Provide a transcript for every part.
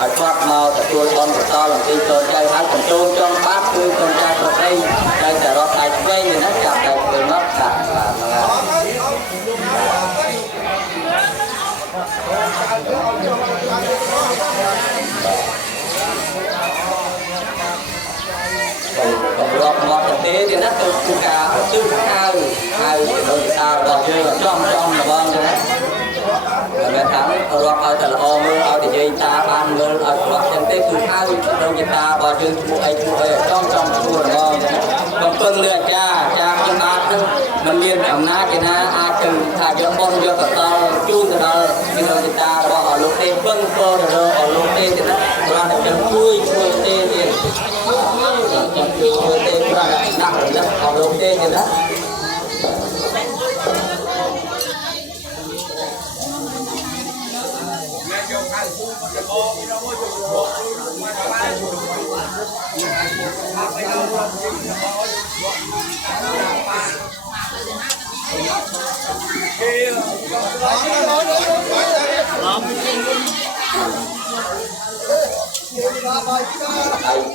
ឲ្យគាត់មកទទួលបនបន្តអំពីកូនចៅហើយបញ្ចូលចំបាត់គឺកូនចៅប្រពៃតែតែរត់តែឆ្វេងនេះណាចាប់តែធ្វើមកដាក់បាទហ្នឹងហើយរាប់មកទៅទេទៀតណាទៅគឺការគឺហើយដោយសាររបស់យើងចំរបស់ទៅណាតែថារាប់ឲ្យតែល្អមើលឲ្យនិយាយតាបានមើលឲ្យប្រកចឹងទេគឺហៅដោយតារបស់យើងឈ្មោះអីចំឈ្មោះរងបំពឹងលើអាចារ្យខ្ញុំអាចនឹងមិនមានអំណាចឯណាអាចទៅថាយកបនយកបតលជូនទៅដល់ពីដោយតារបស់អលោកទេពឹងពរទៅអលោកទេទៀតណាគ្រាន់តែជួយទេទៀតជួយទេគ្រាន់តែដាក់រលឹកអលោកទេទៀតណា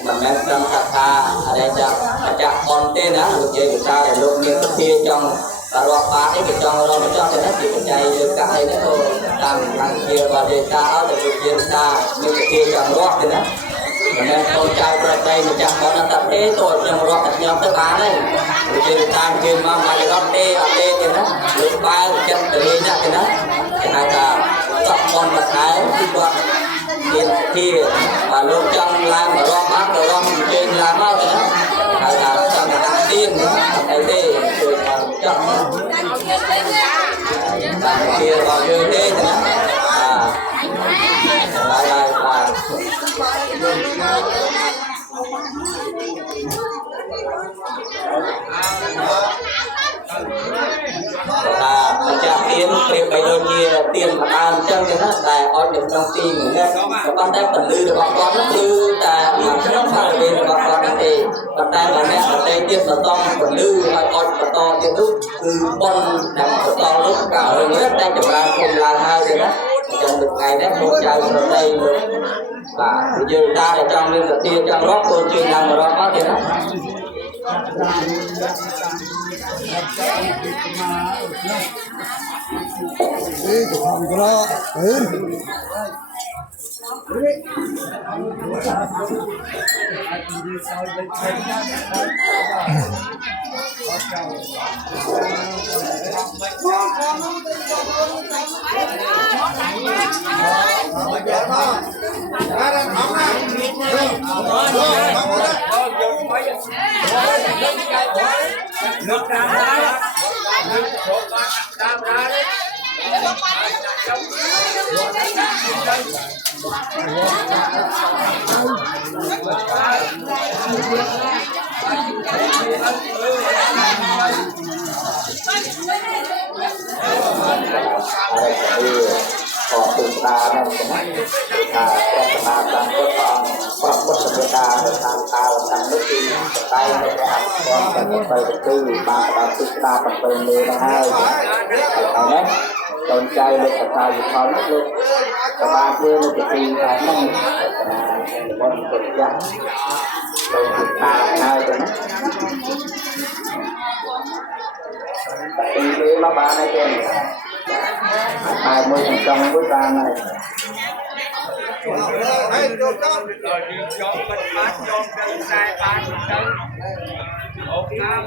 មិនមែនត្រឹមថាអរិយចាក់បនទេណាលោកយាយលោកតាដែលលោកមានសទ្ធាចង់រាប់បាតនេះក៏ចង់រកចង់ទៅណាជាបច្ច័យលើកាក់អីនេះក៏តាមខាងជារបស់យាយតាឲ្យតែលោកយាយតាមានសទ្ធាចង់រាប់ទេណាមិនមែនកូនចៅប្រដីម្ចាស់បនអត់ទេតើខ្ញុំរាប់តែខ្ញុំទៅបានទេលោកយាយតាគេមកមករត់ទេអត់ទេទេណាលោកបើចិត្តទៅលេងណាទេណាគេហៅថាសក់បនមួយខែគឺគាត់មានសទ្ធាបើលោកចង់ឡើងមករាប់បានក៏រាប់ជើងឡើងមកទៅណាហើយថាចង់ដាក់ទៀនអីទេជួយមកចង់តាមជារបស់យើងទេណាហើយបាទចាក់ទៀនប្រៀបបីដូចជាទៀនម្ដងអញ្ចឹងទេណាតែអត់នៅក្នុងទីនេះក៏ប៉ុន្តែពលឺរបស់គាត់នោះគឺតែក្នុងបរិវេណរបស់គាត់ទេប៉ុន្តែម្នាក់ដទៃទៀតបន្តពលឺឲ្យអត់បន្តទៀតនោះគឺបនដែលបន្តនោះក៏រឿងនេះតែចម្រើនគុំឡើងហើយទេណាអញ្ចឹងមួយថ្ងៃនេះលោកចៅប្រដីលោកបាទយើងតាដែលចង់មានសទ្ធាចង់រកគោលជើងឡើងរកមកទេណាទៅខំក្រnước cam đá nước sốt cam đá đấyขอบคุณตาแม่ตาปรารถนาตามพุทธองพระพุทธเจ้าตามตาตามนึกดีใจในการความเป็นไปตื้อบางตามติดตาเป็นไปเลยนะฮะเอาไหมสนใจเลยกับตาอยู่เขาลูกสบายเพื่อนจะตีตานั่งบนสุดยักษ์โดนติดตาง่ายเลยนะตีเลยมาบ้านให้เองai mới thành công với ta này rồi đi cho bên bán cho cây sai bán chân ốp nam